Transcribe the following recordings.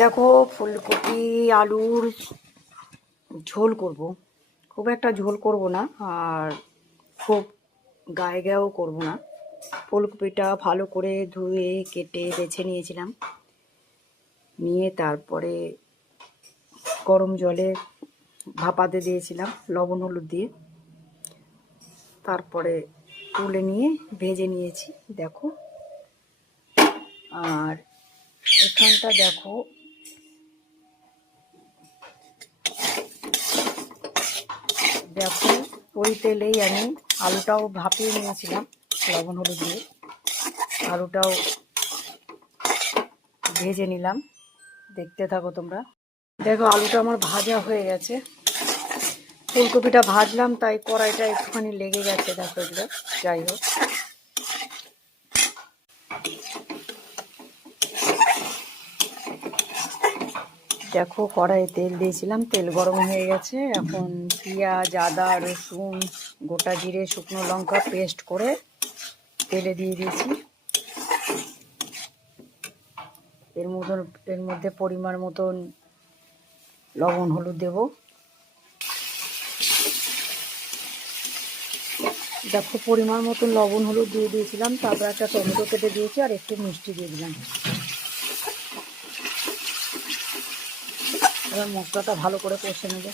দেখো, ফুলকপি আলুর ঝোল করব। খুব একটা ঝোল করব না, আর খুব গায়ে গায়েও করব না। ফুলকপিটা ভালো করে ধুয়ে কেটে বেছে নিয়েছিলাম, নিয়ে তারপরে গরম জলে ভাপাতে দিয়েছিলাম লবণ হলুদ দিয়ে। তারপরে তুলে নিয়ে ভেজে নিয়েছি দেখো। আর এখানটা দেখো, দেখো ওই তেলেই আমি আলুটাও ভাপিয়ে নিয়েছিলাম লবণ হলুদ দিয়ে। আলুটাও ভেজে নিলাম, দেখতে থাকো তোমরা। দেখো আলুটা আমার ভাজা হয়ে গেছে। ফুলকপিটা ভাজলাম তাই কড়াইটা একটুখানি লেগে গেছে, দেখো এগুলো। যাই হোক, দেখো কড়াইয়ে তেল দিয়েছিলাম, তেল গরম হয়ে গেছে। এখন পেঁয়াজ, আদা, রসুন, গোটা জিরে, শুকনো লঙ্কা পেস্ট করে তেলে দিয়ে দিয়েছি। এর মধ্যে পরিমাণ মতন লবণ হলুদ দেব। দেখো পরিমাণ মতন লবণ হলুদ দিয়ে দিয়েছিলাম, তারপর একটা টমেটো কেটে দিয়েছি আর একটু মিষ্টি দিয়ে দিলাম। এবার মশলাটা ভালো করে কষে নেব।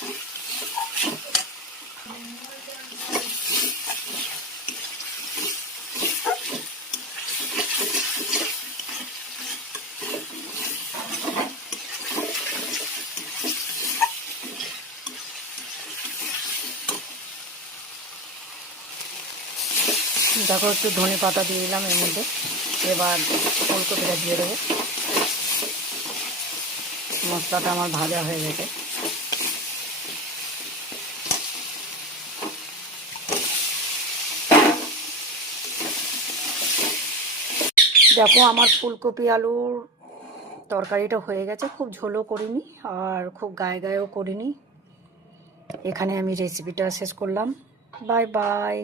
দেখো একটু ধনে পাতা দিয়ে দিলাম এর মধ্যে। এবার ফুলকপিটা দিয়ে দেবো। মশলাটা আমার ভাজা হয়ে গেছে। দেখো আমার ফুলকপি আলুর তরকারিটা হয়ে গেছে। খুব ঝোলও করিনি আর খুব গায়ে গায়েও করিনি। এখানে আমি রেসিপিটা শেষ করলাম। Bye bye.